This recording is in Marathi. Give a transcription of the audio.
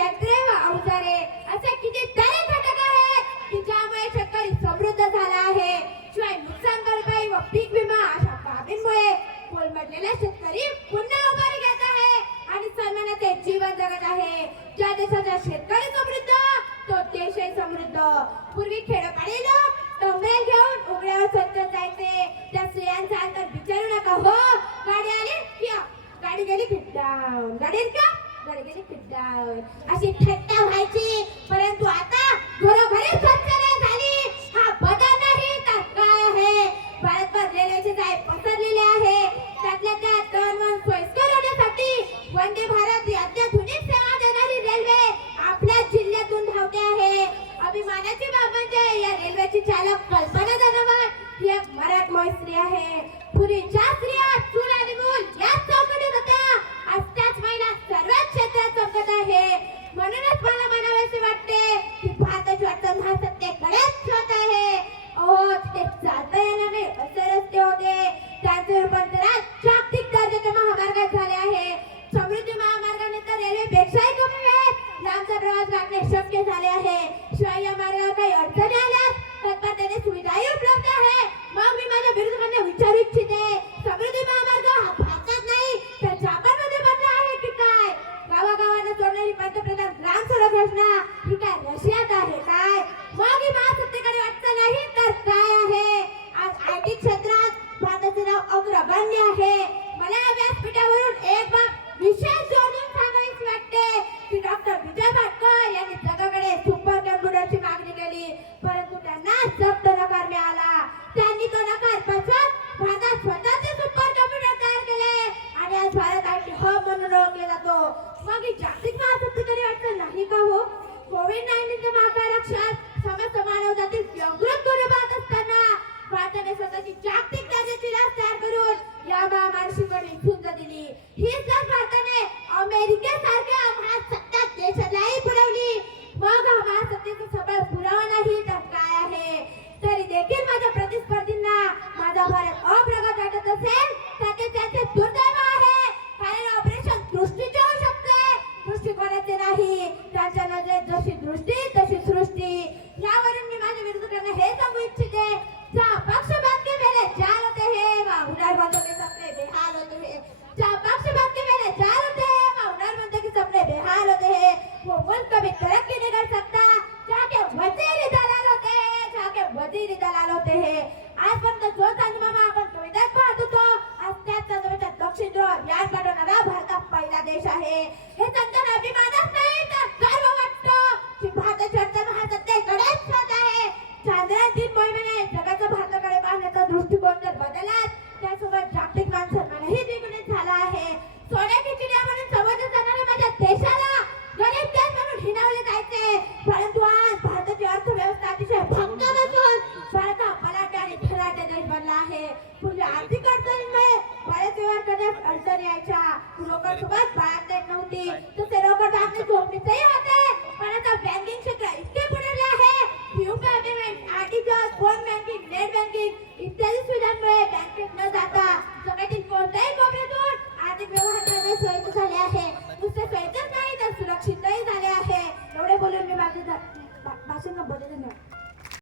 यंत्रे व अवजारे असे कितीतरी घटक आहेत की ज्यामुळे शेतकरी समृद्ध झाला आहे. शिवाय नुकसान भरपाई व पीक विमा अशा बाबींमुळे कोलमडलेला शेतकरी पुन्हा उभारी घेत आहे आणि सन्मानाचे जीवन जगत आहे. ज्या देशाचा शेतकरी समृद्ध तो देशही समृद्ध. पूर्वी खेडोपाडी लोक टोंबेल घेऊन उघड्यावर स्वच्छ जायचे. त्या स्त्रियांचा अंतर विचारू नका हो. गाडी आली की गाडी गेली खिड्डावर, गाडी का गाडी गेली खिड्डावर अशी थट्टा व्हायची. परंतु आता घरोघरी शौचालय झाली. हा बदल नाही तर काय आहे. भारतभर रेल्वेचे जाळे पसरलेले आहे. त्यातल्या त्यात तण सोयीस्कर होण्यासाठी वंदे भारत ही अत्याधुनिक सेवा देणारी रेल्वे आपल्या जिल्ह्यातून धावते आहे. अभिमानाची बाब म्हणजे या रेल्वेची चालक कल्पना धनवट ही एक मराठमोळी स्त्री आहे. पूर्वी ज्या स्त्रिया चूल आणि मूल याच चौकटीत होत्या आज त्याच महिला सर्वच क्षेत्रात चमकत आहे. म्हणूनच मला म्हणावेसे वाटते की भारताची वाटचाल महासत्तेकडेच होत आहे. अहो ते चालता येणार नाही असे रस्ते होते त्यांचे रूपांतर आज जागतिक दर्जाच्या महामार्गात झाले आहे. समृद्धी महामार्गाने तर रेल्वेपेक्षाही कमी वेळेत लांबचा प्रवास गाठणे शक्य झाले आहे. शिवाय या मार्गावर काही अडचणी आल्यास तत्परतेने सुविधाही उपलब्ध आहे. मग मी माझ्या विरोधकांना विचारू इच्छिते समृद्धी महामार्ग हा भारतात नाही तर जपानमध्ये बनला आहे की काय. गावागावांना जोडणारी पंतप्रधान ग्राम सडक योजना ही काय रशियात आहे काय. मग ही महासत्तेकडे वाटतं नाही तर काय आहे. आज आयटी क्षेत्रात भारताचे नाव अग्रगण्य आहे. मला या व्यासपीठावरून एक बाब विशेष जोडून सांगावीच वाटते की डॉक्टर विजय भाटकर यांनी जगाकडे सुपर कॉम्प्युटरची मागणी केली परंतु त्यांना जप्त नकार मिळाला. त्यांनी तो नकार पचवत भारतात स्वतःचे सुपर कॉम्प्युटर तयार केले आणि आज भारत आयटी हब म्हणून ओळखले जातो. मग ही जागतिक महासत्तेकडे वाटतं नाही का हो. कोविड-19च्या महाकाराक्षात समस्त मानव जातील व्यंगृत गुन्हे पाहत असताना भारताने स्वतःची जागतिक दर्जाची लस तयार करून या महामारीशी झुंज दिली. हीच लस भारताने अमेरिकेसारख्या महासत्ता देशालाही पुरवली. मग हा महासत्तेचा सबळ पुरावा नाही तर काय आहे. तरी देखील माझ्या प्रतिस्पर्धींना माझा भारत अप्रगत वाटत असेल त्याचे त्याचे दुर्दैव आहे. कारण ऑपरेशन दृष्टीचे होऊ शकते दृष्टिकोनाचे नाही. त्यांच्या नजरेत जशी दृष्टी तशी सृष्टी. यावरून मी माझ्या विरोधकांना हे सांगू इच्छिते जा पक्ष बात के पहले चार होते हैं वहाँ हुनरमंदों के सपने बेहाल होते हैं. जा पक्ष बात के पहले चार होते हैं वहाँ हुनरमंदों के सपने बेहाल होते हैं. वो मुल्क कभी तरक्की नहीं कर सकता जाके वजीर दलाल होते हैं जाके वजीर दलाल होते हैं. आजपर्यंत जो चांदमामा आपण कवितात पाहत होतो आज त्याच चांदमाच्या दक्षिण ध्रुव यान पाठवणारा भारत पहिला देश आहे. हे त्यांचा अभिमानच नाही तर गर्व वाटतो की भारताची वाटचाल महासत्तेकडेच होत आहे. चांद्रयान 3 मोहिमेने जगाचा भारताकडे पाहण्याचा दृष्टिकोन जर बदलला त्यासोबत जागतिक मानसन्मानही द्विगुणित झाला आहे. सोन्याची चिडिया म्हणून समजले जाणाऱ्या माझ्या देशाला गरीब देश म्हणून हिणवले जायचे परंतु आज भारताची अर्थव्यवस्था अतिशय भक्कम असून भारत हा बलाढ्य आणि धनाढ्य देश बनला आहे. पूर्वी आर्थिक अडचणींमुळे बरेच व्यवहार करण्यास अडचणी यायच्या. रोकड सोबत बाळगता येत नव्हती तसे रोकड बाळगणे झोपणीचेही